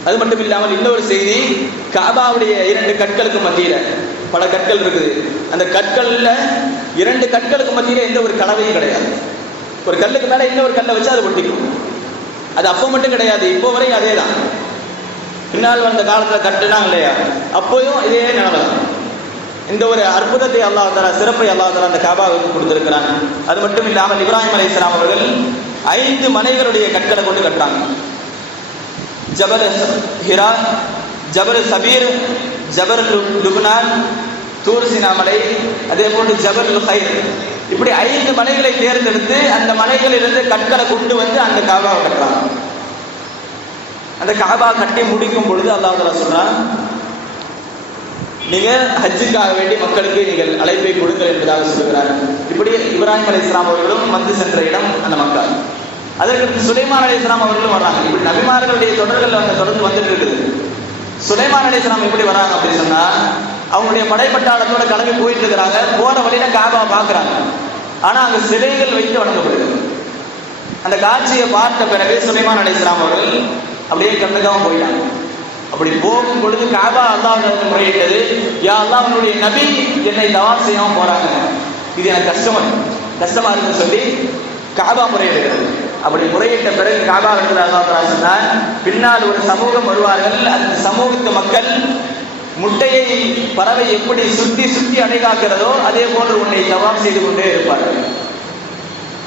அது மட்டும் இல்லாமல் இன்னொரு செய்தி, காபாவுடைய 2 கற்களுக்கு மத்தியில பல கற்கள் இருக்குது. அந்த கற்கள்ல 2 கற்களுக்கு மத்தியில எந்த ஒரு கலவையும் கிடையாது. ஒரு கல்லுக்கு மேல இன்னொரு கல்லை வச்சு அது ஒட்டிக்கும். அது அப்போ மட்டும் கிடையாது, இப்போ வரையும் அதே தான். பின்னால் வந்த காலத்துல கட்டுனாங்க இல்லையா, அப்போயும் இதே நிலைமை. இந்த ஒரு அற்புதத்தை அல்லாஹ் தஆலா, சிறப்பை அல்லாஹ் தஆலா அந்த காபாவுக்கு கொடுத்திருக்கிறாங்க. அது மட்டும் இல்லாமல் இப்ராஹிம் அலைஹிஸ்ஸலாம் அவர்கள் 5 மலைகளுடைய கற்களை கொண்டு கட்டுறாங்க. ஜபல் ஹிரா, ஜபல் சபீர், ஜபல் லுப்னான், தூர் சினா மலை, அதே போன்று ஜபல் ஹைர். இப்படி 5 மலைகளை தேர்ந்தெடுத்து அந்த மலைகளிலிருந்து கற்களை கொண்டு வந்து அந்த காபாவை கட்டுறாங்க. அந்த காபா கட்டி முடிக்கும் பொழுது அல்லாஹ் தஆலா சொல்றான், நீங்க ஹஜ்ஜுக்காக வேண்டி மக்களுக்கு நீங்கள் அழைப்பை கொடுங்கள் என்பதாக சொல்லுகிறார். இப்படி இப்ராஹிம் அலைஹிஸ்ஸலாம் அவர்களும் வந்து சென்ற இடம் அந்த மக்கா. அதற்கு சுலைமான் அலைஹிஸ்ஸலாம் அவர்களும் வர்றாங்க. இப்படி நபிமார்களுடைய தொடர்கள் அவங்க தொடர்ந்து வந்துட்டு இருக்குது. சுலைமான் அலைஹிஸ்ஸலாம் எப்படி வராங்க அப்படின்னு சொன்னா, அவங்களுடைய படைப்பட்டாளத்தோட கிளம்பி போயிட்டு இருக்கிறாங்க. போற வழியில காபா பாக்குறாங்க. ஆனா அங்க சிலைகள் வைத்து வணங்கப்படுது. அந்த காட்சியை பார்த்த பிறகு சுலைமான் அலைஹிஸ்ஸலாம் அவர்கள் அப்படியே கண்ணுக்காம போயிட்டாங்க. அப்படி போகும் பொழுது காபா அல்லாஹ் முறையிட்டது, யா அல்லாஹ் உன்னுடைய நபி என்னை தவாஃப் செய்யாம போறாங்க, இது எனக்கு கஷ்டமா இருக்குன்னு சொல்லி காபா முறையிடுகிறது. அப்படி முறையிட்ட பிறகு காபா இடத்துல அல்லாஹ் தஆலா சொன்னார், பின்னால் ஒரு சமூகம் வருவார்கள், அந்த சமூகத்து மக்கள் முட்டையை பறவை எப்படி சுத்தி சுத்தி அடைகாக்கிறதோ அதே போன்று உன்னை தவாஃப் செய்து கொண்டே இருப்பார்கள்.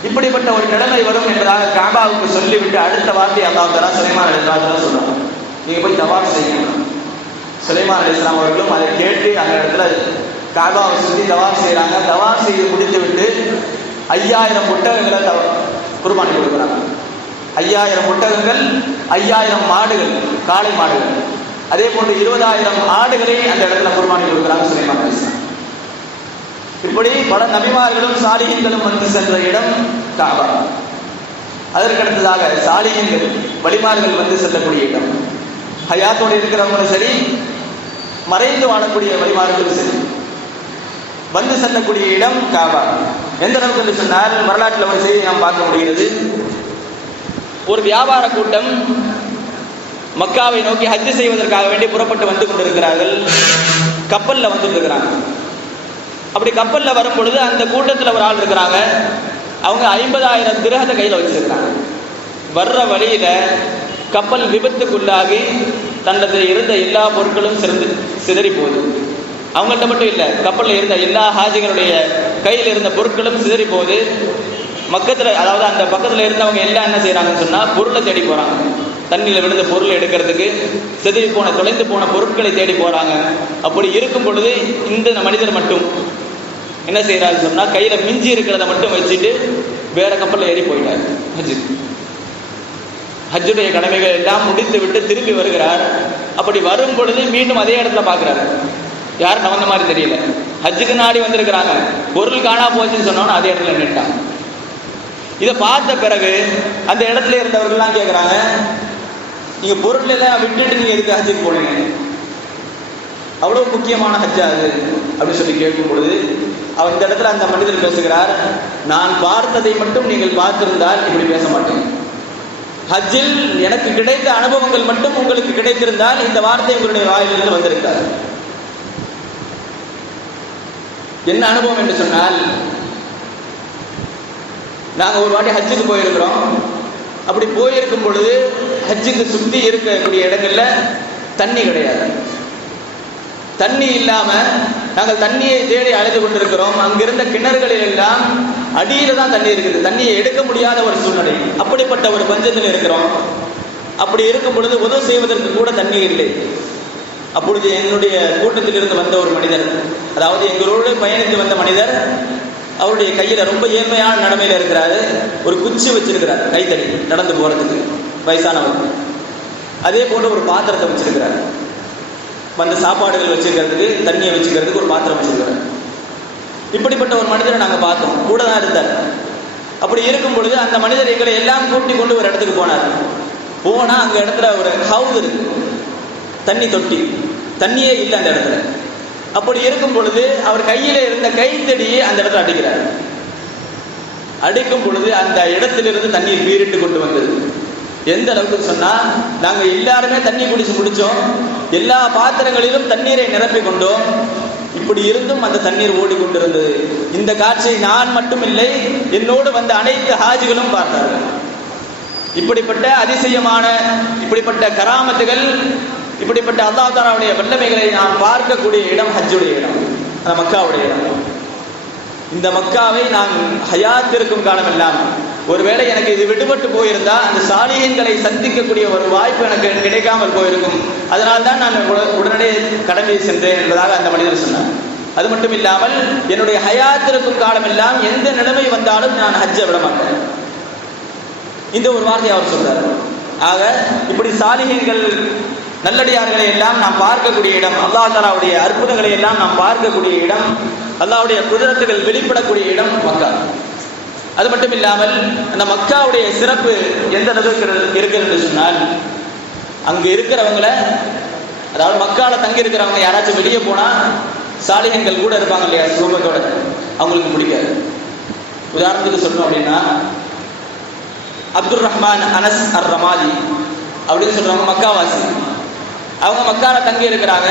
இப்படிப்பட்ட ஒரு நிலைமை வரும் என்பதாக காபாவுக்கு சொல்லிவிட்டு அடுத்த வார்த்தை அல்லாஹ் தஆலா சுலைமான் அலைஹிஸ்ஸலாம் சொல்றாங்க, நீங்க போய் தவாஃப் செய்யுங்க. சுலைமான் அலைஹிஸ்ஸலாம் அவர்களும் அதை கேட்டு அந்த இடத்துல காபாவை சுற்றி தவாஃப் செய்யறாங்க. தவாஃப் செய்து முடித்து விட்டு 5000 ஒட்டகங்களை குர்பானி கொடுக்குறாங்க. 5000 ஒட்டகங்கள், 5000 மாடுகள், காளை மாடுகள், அதே போன்று 20000 ஆடுகளை அந்த இடத்துல குர்பானி கொடுக்குறாங்க சுலைமான் அலைஹிஸ்ஸலாம். இப்படி பல நபிமார்களும் சாலிஹீன்களும் வந்து சென்ற இடம் காபா. அதற்கடுத்ததாக சாலிஹீன்கள் வலிமார்கள் வந்து செல்லக்கூடிய இடம், ஹயாத்தோடு இருக்கிறவங்களும் சரி, மறைந்து வாழக்கூடிய வழிமார்களும் சரி, வந்து செல்லக்கூடிய இடம் காபா. எந்த அளவுக்கு என்று சொன்னால், வரலாற்றில் ஒரு செய்தி நாம் பார்க்க முடிகிறது. ஒரு வியாபார கூட்டம் மக்காவை நோக்கி ஹஜ் செய்வதற்காக வேண்டி புறப்பட்டு வந்து கொண்டிருக்கிறார்கள். கப்பல்ல வந்துட்டு இருக்கிறாங்க. அப்படி கப்பல்ல வரும் பொழுது அந்த கூட்டத்தில் ஒரு ஆள் இருக்கிறாங்க. அவங்க 50000 திரகத்தை கையில் வச்சிருக்கிறாங்க. வர்ற வழியில கப்பல் விபத்துக்குள்ளாகி தன்னத்தில் இருந்த எல்லா பொருட்களும் சிதறி போகுது. அவங்கள்ட்ட மட்டும் இல்லை, கப்பலில் இருந்த எல்லா ஹாஜிகளுடைய கையில் இருந்த பொருட்களும் சிதறி போகுது. மக்கத்தில், அதாவது அந்த பக்கத்தில் இருந்தவங்க எல்லாம் என்ன செய்யறாங்கன்னு சொன்னா, பொருளை தேடி போறாங்க. தண்ணியில் விழுந்த பொருளை எடுக்கிறதுக்கு சிதறி போன தொலைந்து போன பொருட்களை தேடி போறாங்க. அப்படி இருக்கும் பொழுது இந்த மனிதர் மட்டும் என்ன செய்யறாரு சொன்னா, கையில மிஞ்சி இருக்கிறத மட்டும் வச்சுட்டு வேற கப்பலில் ஏறி போயிட்டார். ஹஜ்ஜுடைய கடமைகள் எல்லாம் முடித்து விட்டு திரும்பி வருகிறார். அப்படி வரும் பொழுது மீண்டும் அதே இடத்துல பார்க்கிறாரு. யாரும் நவந்த மாதிரி தெரியல. ஹஜ்ஜுக்கு நாடி வந்திருக்கிறாங்க, பொருள் காணா போச்சுன்னு சொன்னோன்னு அதே இடத்துல நின்றுட்டாங்க. இதை பார்த்த பிறகு அந்த இடத்துல இருந்தவர்கள்லாம் கேட்குறாங்க, நீங்க பொருள் எல்லாம் விட்டுட்டு நீங்க எதுக்கு ஹஜ்ஜுக்கு போனீங்க, அவ்வளவு முக்கியமான ஹஜ்ஜா அது அப்படின்னு சொல்லி கேட்கும் பொழுது அவர் இந்த இடத்துல அந்த மனிதர் பேசுகிறார், நான் பார்த்ததை மட்டும் நீங்கள் பார்த்திருந்தால் இப்படி பேச மாட்டேன். ஹஜ்ஜில் எனக்கு கிடைத்த அனுபவங்கள் மட்டும் உங்களுக்கு கிடைத்திருந்தால் இந்த வார்த்தை உங்களுடைய வாயிலிருந்து வந்திருக்காது. என்ன அனுபவம் என்று சொன்னால், நாங்கள் ஒரு வாட்டி ஹஜ்ஜுக்கு போயிருக்கிறோம். அப்படி போயிருக்கும் பொழுது ஹஜ்ஜுக்கு சுற்றி இருக்கக்கூடிய இடங்கள்ல தண்ணி கிடையாது. தண்ணி இல்லாம நாங்கள் தண்ணியை தேடி அழைத்து கொண்டிருக்கிறோம். அங்கிருந்த கிணறுகளில் எல்லாம் அடியில தான் தண்ணி இருக்குது, தண்ணியை எடுக்க முடியாத ஒரு சூழ்நிலை. அப்படிப்பட்ட ஒரு பஞ்சத்தில் இருக்கிறோம். அப்படி இருக்கும் பொழுது உதவி செய்வதற்கு கூட தண்ணீர் இல்லை. அப்பொழுது என்னுடைய கூட்டத்திலிருந்து வந்த ஒரு மனிதர், அதாவது எங்களோடு பயணித்து வந்த மனிதர், அவருடைய கையில ரொம்ப ஏழ்மையான நிலைமையில இருக்கிறாரு. ஒரு குச்சி வச்சிருக்கிறார் கைத்தறி நடந்து போறதுக்கு, வயசானவர். அதே போன்று ஒரு பாத்திரத்தை வச்சிருக்கிறார், வந்து சாப்பாடுகள் வச்சுக்கிறதுக்கு, தண்ணியை வச்சுக்கிறதுக்கு ஒரு பாத்திரம் வச்சிருக்கிறார். இப்படிப்பட்ட ஒரு மனிதரை நாங்கள் பார்த்தோம், கூட தான் இருந்தார். அப்படி இருக்கும் பொழுது அந்த மனிதர் எங்களை எல்லாம் கூட்டி கொண்டு ஒரு இடத்துக்கு போனார். போனா அங்க இடத்துல ஒரு ஹவுஸ் இருக்கு, தண்ணி தொட்டி, தண்ணியே இல்லை அந்த இடத்துல. அப்படி இருக்கும் பொழுது அவர் கையில இருந்த கைத்தடியை அந்த இடத்துல அடிக்கிறார். அடிக்கும் பொழுது அந்த இடத்திலிருந்து தண்ணீர் பீரிட்டு கொண்டு வந்தது. எந்த அளவுக்கு சொன்னா, நாங்க எல்லாருமே தண்ணி குடிச்சு முடிச்சோம், எல்லா பாத்திரங்களிலும் தண்ணீரை நிரப்பி கொண்டோம். இப்படி இருந்தும் அந்த தண்ணீர் ஓடிக்கொண்டிருந்தது. இந்த காட்சியை நான் மட்டும் இல்லை, என்னோடு வந்த அனைத்து ஹாஜிகளும் பார்த்தார்கள். இப்படிப்பட்ட அதிசயமான, இப்படிப்பட்ட கராமத்துகள், இப்படிப்பட்ட அல்லாஹ் தஆலாவுடைய வல்லமைகளை நாம் பார்க்கக்கூடிய இடம் ஹஜ்ஜுடைய இடம், அந்த மக்காவுடைய இடம். இந்த மக்காவை நான் ஹயாத் இருக்கும் காலமெல்லாம், ஒருவேளை எனக்கு இது விடுபட்டு போயிருந்தா அந்த சாலிஹீன்களை சந்திக்கக்கூடிய ஒரு வாய்ப்பு எனக்கு கிடைக்காமல் போயிருக்கும். அதனால்தான் நான் உடனடியே கடமை சென்றேன் என்பதாக அந்த மனிதர் சொன்னார். அது மட்டும் இல்லாமல் என்னுடைய ஹயாத்திற்கும் காலம் எல்லாம் எந்த நிலைமை வந்தாலும் நான் ஹஜ்ஜை விட மாட்டேன். இந்த ஒரு வார்த்தையை அவர் சொல்றார். ஆக இப்படி சாலிஹீன்கள் நல்லடியார்களை எல்லாம் நாம் பார்க்கக்கூடிய இடம், அல்லாஹ் தஆலாவுடைய அற்புதங்களை எல்லாம் நாம் பார்க்கக்கூடிய இடம், அல்லாஹ்வுடைய குதிரத்துகள் வெளிப்படக்கூடிய இடம் மக்கா. அது மட்டும் இல்லாமல் அந்த மக்காவுடைய சிறப்பு எந்த அளவுக்கு இருக்கிறது என்று சொன்னால், அங்கு இருக்கிறவங்கள, அதாவது மக்கால தங்கி இருக்கிறவங்க யாராச்சும் வெளியே போனா சாலிஹீன்கள் கூட இருப்பாங்க இல்லையா, சுகமத்தோட, அவங்களுக்கு பிடிக்காது. உதாரணத்துக்கு சொல்லணும் அப்படின்னா, அப்துல் ரஹ்மான் அனஸ் அர் ரமாதி அப்படின்னு சொல்றவங்க மக்காவாசி. அவங்க மக்கால தங்கி இருக்கிறாங்க.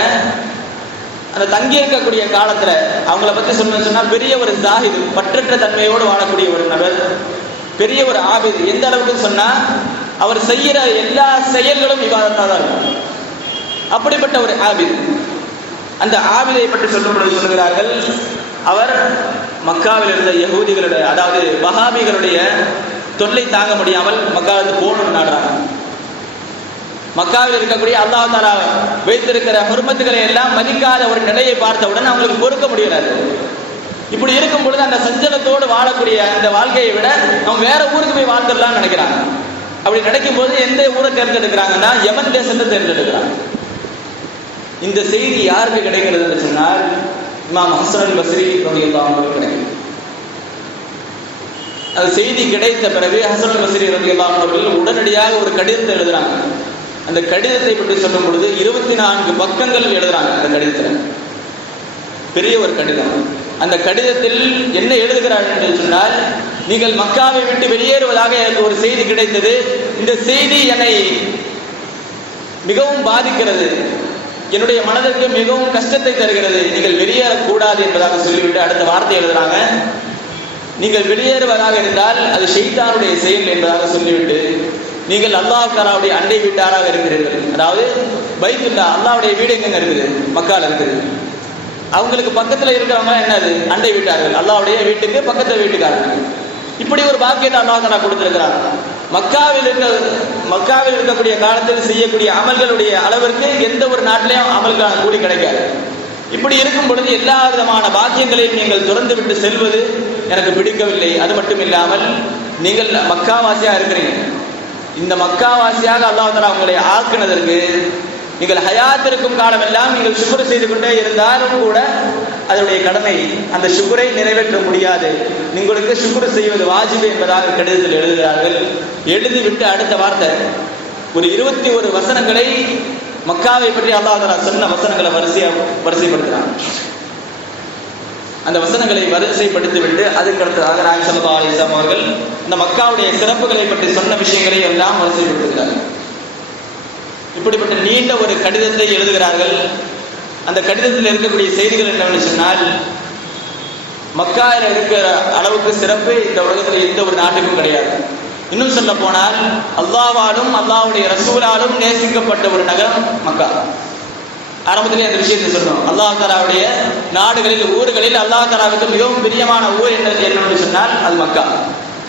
அந்த தங்கி இருக்கக்கூடிய காலத்துல அவங்கள பத்தி சொல்லணும்னு சொன்னா, பெரிய ஒரு ஜாஹிது, பற்றற்ற தன்மையோடு வாழக்கூடிய ஒரு நபர், பெரிய ஒரு ஆபித். எந்த அளவுக்கு சொன்னா, அவர் செய்யற எல்லா செயல்களும் இபாதத்தா தான் இருக்கும். அப்படிப்பட்ட ஒரு ஆபித். அந்த ஆபிதை பற்றி சொல்லும் பொழுது சொல்லுகிறார்கள், அவர் மக்காவில் இருந்த யகூதிகளுடைய, அதாவது வஹாபிகளுடைய தொல்லை தாங்க முடியாமல் மக்காவுக்கு போகணும்னு நாடுறாங்க. மக்காவில் இருக்கக்கூடிய அல்லாஹ் தஆலா வைத்திருக்கிற ஹுர்மத்துகளை எல்லாம் மதிக்காத ஒரு நிலையை பார்த்தவுடன் அவங்களுக்கு பொறுக்க முடியாது. இப்படி இருக்கும் பொழுது அந்த சஞ்சலத்தோடு வாழக்கூடிய அந்த வாழ்க்கையை விட அவங்க வேற ஊருக்கு போய் வாழ்ந்துடலாம்னு நினைக்கிறாங்க. அப்படி நினைக்கும் போது எந்த ஊரை தேர்ந்தெடுக்கிறாங்கன்னா, யமன் தேசத்தை தேர்ந்தெடுக்கிறாங்க. இந்த செய்தி யாருக்கு கிடைக்கிறது சொன்னால், இமாம் ஹஸன் அல் பஸ்ரி ரலியல்லாஹு அன்ஹு கிடைக்கும். அந்த செய்தி கிடைத்த பிறகு ஹஸன் அல் பஸ்ரி ரலியல்லாஹு அன்ஹு அவர்கள் உடனடியாக ஒரு கடிதத்தை எழுதுறாங்க. அந்த கடிதத்தை பற்றி சொல்லும் பொழுது 24 பக்கங்கள் எழுதுறாங்க. அந்த கடிதத்தில் பெரிய ஒரு கடிதம். அந்த கடிதத்தில் என்ன எழுதுகிறார் என்று சொன்னால், நீங்கள் மக்காவை விட்டு வெளியேறுவதாக எனக்கு ஒரு செய்தி கிடைத்தது. இந்த செய்தி என்னை மிகவும் பாதிக்கிறது, என்னுடைய மனதிற்கு மிகவும் கஷ்டத்தை தருகிறது. நீங்கள் வெளியேறக்கூடாது என்பதாக சொல்லிவிட்டு அடுத்த வார்த்தை எழுதுறாங்க, நீங்கள் வெளியேறுவதாக இருந்தால் அது ஷைத்தானுடைய செயல் என்பதாக சொல்லிவிட்டு, நீங்கள் அல்லாஹ் தஆலாவுடைய அண்டை வீட்டாராக இருக்கிறீர்கள். அதாவது பைத்துல்லா, அல்லாஹ்வுடைய வீடு எங்க இருக்குது? மக்கால இருக்குது. அவங்களுக்கு பக்கத்துல இருக்கிறவங்க என்னது? அண்டை வீட்டார்கள். அல்லாஹ்வுடைய வீட்டுக்கு பக்கத்துல வீட்டுக்காரங்க. இப்படி ஒரு பாக்கியத்தை அல்லாஹ் தஆலா கொடுத்திருக்கிறார். மக்காவில் இருக்கக்கூடிய காலத்தில் செய்யக்கூடிய அமல்களுடைய அளவிற்கு எந்த ஒரு நாட்டிலையும் அமல்கான கூலி கிடைக்காது. இப்படி இருக்கும் பொழுது எல்லா விதமான பாக்கியங்களையும் நீங்கள் துறந்து விட்டு செல்வது எனக்கு பிடிக்கவில்லை. அது மட்டும் இல்லாமல் நீங்கள் மக்காவாசியா இருக்கிறீங்க. இந்த மக்காவாசியாக அல்லாஹ் தஆலா உங்களை ஆக்கினதற்கு நீங்கள் ஹயாத்திற்கும் காலமெல்லாம் நீங்கள் ஷுக்ர் செய்து கொண்டே இருந்தாலும் கூட அதனுடைய கடமை, அந்த ஷுக்ரை நிறைவேற்ற முடியாது. உங்களுக்கு ஷுக்ர் செய்வது வாஜிபு என்பதாக கடிதத்தில் எழுதுகிறார்கள். எழுதிவிட்டு அடுத்த வார்த்தை ஒரு 21 வசனங்களை மக்காவை பற்றி அல்லாஹ் தஆலா சொன்ன வசனங்களை வரிசைப்படுத்துகிறாங்க. அந்த வசனங்களை வரிசைப்படுத்திவிட்டு அதுக்கு அடுத்ததாக நாயகம் ஸல்லல்லாஹு அலைஹி வஸல்லம் அவர்கள் இந்த மக்காவுடைய சிறப்புகளை பற்றி சொன்ன விஷயங்களை எல்லாம் வரிசைப்படுத்துகிறார்கள். இப்படிப்பட்ட நீண்ட ஒரு கடிதத்தை எழுதுகிறார்கள். அந்த கடிதத்தில் இருக்கக்கூடிய செய்திகள் என்னவென்று சொன்னால், மக்காவில் இருக்கிற அளவுக்கு சிறப்பு இந்த உலகத்தில் எந்த ஒரு நாட்டுக்கும் கிடையாது. இன்னும் சொல்ல போனால், அல்லாஹ்வாலும் அல்லாஹ்வுடைய ரசூலாலும் நேசிக்கப்பட்ட ஒரு நகரம் மக்கா. ஆரம்பத்திலே அந்த விஷயத்தை சொன்னோம். அல்லாஹ் தஆலாவுடைய நாடுகளில், ஊர்களில் அல்லாஹ் தஆலாவுக்கு மிகவும் பிரியமான ஊர் என்னவென்று சொன்னால் அது மக்கா.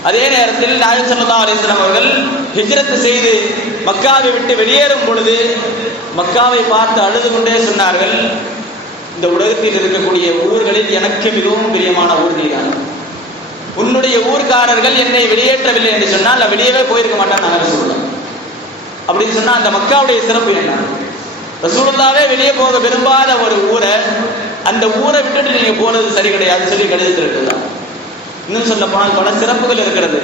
அதே நேரத்தில் நாயகம் ஸல்லல்லாஹு அலைஹி வஸல்லம் அவர்கள் ஹிஜ்ரத் செய்து மக்காவை விட்டு வெளியேறும் பொழுது மக்காவை பார்த்து அழுது கொண்டே சொன்னார்கள், இந்த உலகத்தில் இருக்கக்கூடிய ஊர்களில் எனக்கு மிகவும் பிரியமான ஊர் நீதான். உன்னுடைய ஊர்க்காரர்கள் என்னை வெளியேற்றவில்லை என்று சொன்னால் நான் வெளியவே போயிருக்க மாட்டேன் நாங்கள் சொல்லலாம். அப்படின்னு சொன்னா அந்த மக்காவுடைய சிறப்பு என்ன? ரசூலுல்லாஹ்வே வெளியே போக விரும்பாத ஒரு ஊரை, அந்த ஊரை விட்டுட்டு நீங்க போனது சரி கிடையாது சொல்லி கடிதத்தில் இருக்குதான். இன்னும் சொல்ல போனால் பல சிறப்புகள் இருக்கிறது.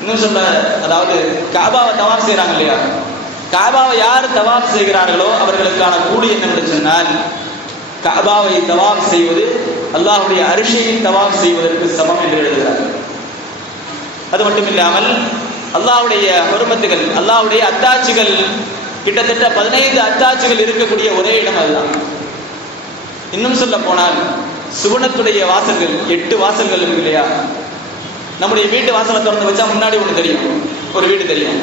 இன்னும் சொல்ல, அதாவது காபாவை தவாப் செய்யறாங்க இல்லையா, காபாவை யார் தவாப் செய்கிறார்களோ அவர்களுக்கான கூலி என்னவென்று சொன்னால், காபாவை தவாப் செய்வது அல்லாஹ்வுடைய அரிஷையை தவாப் செய்வதற்கு சமம் என்று எழுதுகிறார்கள். அது மட்டும் இல்லாமல் அல்லாஹ்வுடைய ஹுர்மத்துகள், அல்லாஹ்வுடைய அத்தாட்சிகள், கிட்டத்தட்ட 15 அத்தாட்சிகள் இருக்கக்கூடிய ஒரே இடம் அதுதான். இன்னும் சொல்ல போனால் சுவனத்துடைய வாசல்கள் 8 வாசல்கள் இருக்கு இல்லையா, நம்முடைய வீட்டு வாசலை திறந்து வச்சா முன்னாடி ஒன்று தெரியும், ஒரு வீடு தெரியும்.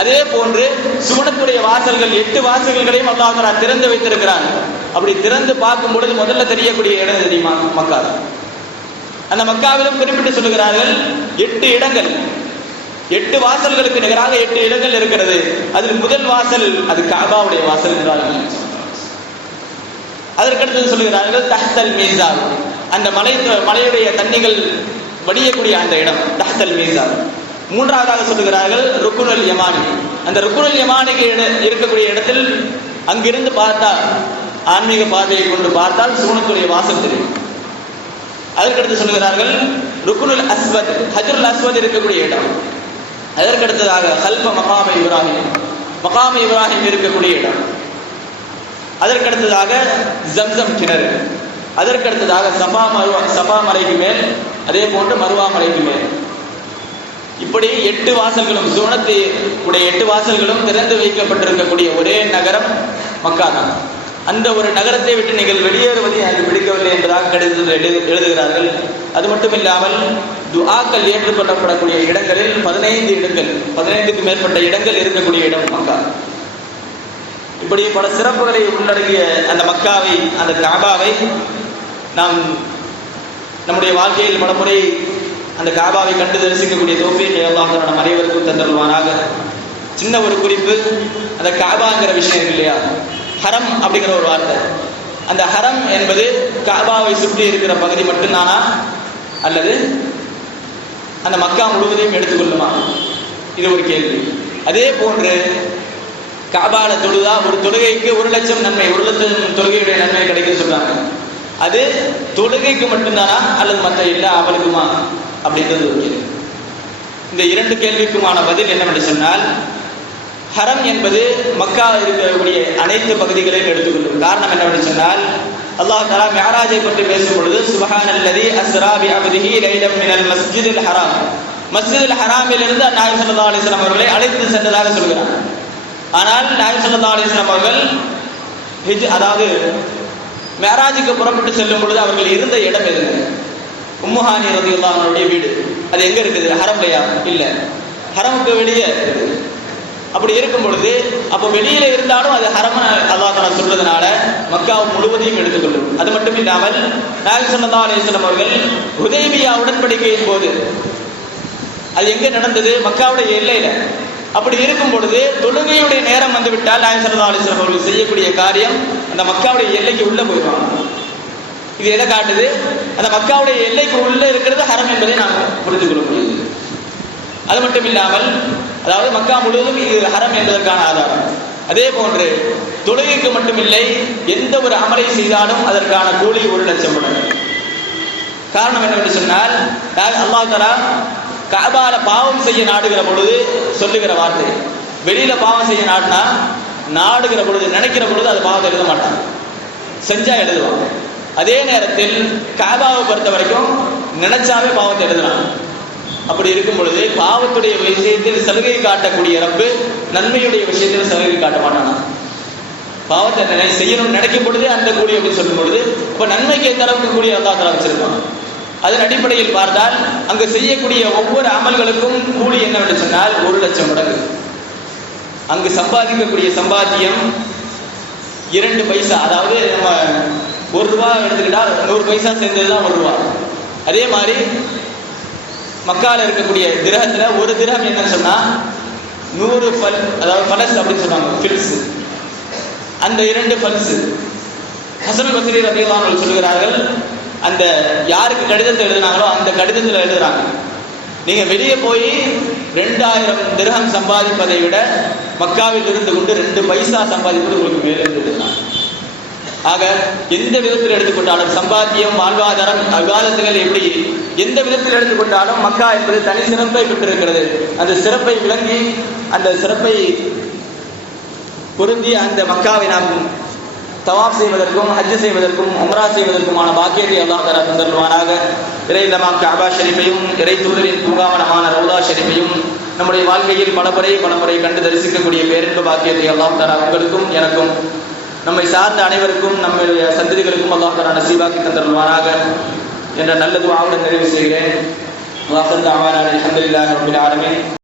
அதே போன்று சுவனத்துடைய வாசல்கள் 8 வாசல்களையும் அல்லாஹ் தஆலா திறந்து வைத்திருக்கிறான். அப்படி திறந்து பார்க்கும் பொழுது முதல்ல தெரியக்கூடிய இடம் தெரியுமா? மக்கா. அந்த மக்காவிலும் குறிப்பிட்டு சொல்லுகிறார்கள் 8 இடங்கள், 8 வாசல்களுக்கு நிகராக 8 இடங்கள் இருக்கிறது. அதில் முதல் வாசல் அது காபாவுடைய வாசல் என்றார்கள். அதற்கடுத்து சொல்லுகிறார்கள் தஹ்தல் மீசான், அந்த மலையுடைய தண்ணிகள் வடியக்கூடிய அந்த இடம் தஹ்தல் மீசான். மூன்றாவதாக சொல்லுகிறார்கள் ருக்குனுல் யமானி, அந்த ருக்குனுல் யமானிக்கு இருக்கக்கூடிய இடத்தில் அங்கிருந்து பார்த்தால், ஆன்மீக பார்வையை கொண்டு பார்த்தால் சூனத்துடைய வாசல் தெரியும். அதற்கடுத்து சொல்லுகிறார்கள் ருக்குனுல் அஸ்வத், ஹஜ்ருல் அஸ்வத் இருக்கக்கூடிய இடம். அதற்கடுத்ததாக ஹல்ஃப மகாம இப்ராஹிம், மகாம இப்ராஹிம் இருக்கக்கூடிய இடம். அதற்கடுத்ததாக ஜம்சம் கிணறு. அதற்கடுத்ததாக சபா மலைக்கு மேல், அதே போன்று மருவா மலைக்கு மேல். இப்படி 8 வாசல்களும், சூனத்தை உடைய 8 வாசல்களும் திறந்து வைக்கப்பட்டிருக்கக்கூடிய ஒரே நகரம் மக்கா தான். அந்த ஒரு நகரத்தை விட்டு நீங்கள் வெளியேறுவது எனக்கு பிடிக்கவில்லை என்பதாக கடிதத்தில் எழுதுகிறார்கள். அது மட்டும் இல்லாமல் துஆக்கள் ஏற்றுக்கொள்ளப்படக்கூடிய இடங்களில் 15 இடங்கள், 15க்கு மேற்பட்ட இடங்கள் இருக்கக்கூடிய இடம் மக்கா. இப்படி பல சிறப்புகளை உள்ளடங்கிய அந்த மக்காவை, அந்த காபாவை நாம் நம்முடைய வாழ்க்கையில் பலமுறை அந்த காபாவை கண்டு தரிசிக்கக்கூடிய தௌஃபீக் அல்லாஹ் நம் அனைவருக்கும் தந்தருள்வானாக. சின்ன ஒரு குறிப்பு, அந்த காபாங்கிற விஷயம் இருக்கு இல்லையா, ஹரம் அப்படிங்கிற ஒரு வார்த்தை. அந்த ஹரம் என்பது காபாவை சுற்றி இருக்கிற பகுதி மட்டும்தானா, அல்லது அந்த மக்கா முழுவதையும் எடுத்துக்கொள்ளுமா? இது ஒரு கேள்வி. அதே போன்று காபால தொழுதா ஒரு தொழுகைக்கு 1,00,000 நன்மை, 1,00,000 தொழுகையுடைய நன்மை கிடைக்குன்னு சொல்றாங்க. அது தொழுகைக்கு மட்டும்தானா அல்லது மற்ற எல்லா அமலுக்குமா அப்படின்றது ஒரு கேள்வி. இந்த 2 கேள்விக்குமான பதில் என்னவென்று சொன்னால், ஹரம் என்பது மக்கா இருக்கக்கூடிய அனைத்து பகுதிகளையும் எடுத்துக்கொள்ளும். காரணம் என்னவென்று சொன்னால், அல்லாஹ் தஆலா மிஅராஜை பற்றி பேசும் பொழுது சுப்ஹானல்லதி அஸ்ரா பி அப்திஹி லைலம் மினல் மஸ்ஜிதில் ஹராம், மஸ்ஜிதுல் ஹராமிலிருந்து நாயகம் ஸல்லல்லாஹு அலைஹி வஸல்லம் அவர்களை அழைத்து சென்றதாக சொல்கிறார். ஆனால் நாயகம் ஸல்லல்லாஹு அலைஹி வஸல்லம் அவர்கள் அதாவது மிஅராஜுக்கு புறப்பட்டு செல்லும் பொழுது அவர்கள் இருந்த இடம் எது? உம்மு ஹானி ரலியல்லாஹு அன்ஹுடைய வீடு. அது எங்க இருக்குது? ஹரம்லையா? இல்ல, ஹரமுக்கு வெளியே இருக்குது. அப்படி இருக்கும் பொழுது, அப்போ வெளியில இருந்தாலும் அது ஹரம் அல்லாஹ் தஆலா சொல்றதுனால மக்கா முழுவதையும் எடுத்துக்கொள்ளும். அது மட்டும் இல்லாமல் நாயகம் ஸல்லல்லாஹு அலைஹி வஸல்லம் அவர்கள் ஹுதைபியா உடன்படிக்கையின் போது அது எங்க நடந்தது? மக்காவுடைய எல்லையில. அப்படி இருக்கும் பொழுது தொழுகையுடைய நேரம் வந்துவிட்டால் நாயகம் ஸல்லல்லாஹு அலைஹி வஸல்லம் அவர்கள் செய்யக்கூடிய காரியம் அந்த மக்காவுடைய எல்லைக்கு உள்ள போயிடுவாங்க. இது எதை காட்டுது? அந்த மக்காவுடைய எல்லைக்கு உள்ள இருக்கிறது ஹரம் என்பதை நாம் புரிந்து கொள்ள முடியுது. அது மட்டும் இல்லாமல், அதாவது மக்கா முழுவதும் இது ஹரம் என்பதற்கான ஆதாரம். அதே போன்று தொழுகைக்கு மட்டுமில்லை, எந்த ஒரு அமலை செய்தாலும் அதற்கான கூலி 1,00,000 மடங்கு. காரணம் என்னவென்று சொன்னால், அல்லாஹ் தஆலா கஅபால பாவம் செய்ய நாடுகிற பொழுது சொல்லுகிற வார்த்தை, வெளியில பாவம் செய்ய நாடுகிற பொழுது, நினைக்கிற பொழுது அது பாவத்தை எழுத மாட்டான், செஞ்சா எழுதுவாங்க. அதே நேரத்தில் கஅபாவை பொறுத்த வரைக்கும் நினைச்சாவே பாவத்தை எழுதலாம். அப்படி இருக்கும் பொழுது பாவத்துடைய விஷயத்தில் சலுகை காட்டக்கூடிய ரப்பு நன்மையுடைய விஷயத்தில் சலுகை காட்ட மாட்டானா? பாவத்தை செய்யணும்னு நினைக்கும் பொழுது அந்த கூலி அப்படின்னு சொல்லும் பொழுது இப்ப நன்மைக்கு எந்த அளவுக்கு கூலி அல்லாஹ் தஆலா வச்சிருப்பான். அதன் அடிப்படையில் பார்த்தால் அங்கு செய்யக்கூடிய ஒவ்வொரு அமல்களுக்கும் கூலி என்னவென்று சொன்னால் 1,00,000 மடங்கு. அங்கு சம்பாதிக்கக்கூடிய சம்பாத்தியம் 2 பைசா, அதாவது நம்ம 1 ரூபா எடுத்துக்கிட்டால் 100 பைசா சேர்ந்ததுதான் 1 ரூபா. அதே மாதிரி மக்கால இருக்கக்கூடிய திரகத்துல ஒரு திரகம் என்னன்னு சொன்னா 100 பல், அதாவது பலஸ் அப்படின்னு சொல்றாங்க, ஃபில்ஸ். அந்த 2 பல்ஸ் ஹசன் பஸ்ரி ரலியல்லாஹு அன்ஹு சொல்கிறார்கள், அந்த யாருக்கு கடிதத்தை எழுதினாங்களோ அந்த கடிதத்தில் எழுதுறாங்க, நீங்க வெளியே போய் 2000 திரகம் சம்பாதிப்பதை விட மக்காவில் இருந்து கொண்டு 2 பைசா சம்பாதிப்பது உங்களுக்கு மேலே எழுதுறாங்க. ஆக எந்த விதத்தில் எடுத்துக்கொண்டாலும் சம்பாத்தியம், வாழ்வாதாரம், விவாதத்துகள் எப்படி எந்த விதத்தில் எடுத்துக்கொண்டாலும் மக்கா என்பது தனி சிறப்பை பெற்றிருக்கிறது. அந்த சிறப்பை விளங்கி, அந்த சிறப்பை பொருந்தி அந்த மக்காவை நாம் தவாப் செய்வதற்கும், ஹஜ் செய்வதற்கும், உம்ரா செய்வதற்குமான பாக்கியத்தை அல்லாஹ் தஆலா தந்தருள்வானாக. இறை இல்லமாம் கஅபா ஷரீஃபையும், இறை தூதரின் பூங்காவனமான ரவுதா ஷரீஃபையும் நம்முடைய வாழ்க்கையில் பலமுறை கண்டு தரிசிக்கக்கூடிய பேரின்ப பாக்கியத்தை அல்லாஹ் தஆலா உங்களுக்கும் எனக்கும் நம்மை சார்ந்த அனைவருக்கும் நம்முடைய சந்ததிகளுக்கும் அல்லாஹ் தஆலா நசீபாக்கி தந்தருள்வானாக என்ற நல்ல துஆவுடன் நிறைவு செய்கிறேன். வாஹிரு தஅவானா அல்ஹம்துலில்லாஹி ரப்பில் ஆலமீன்.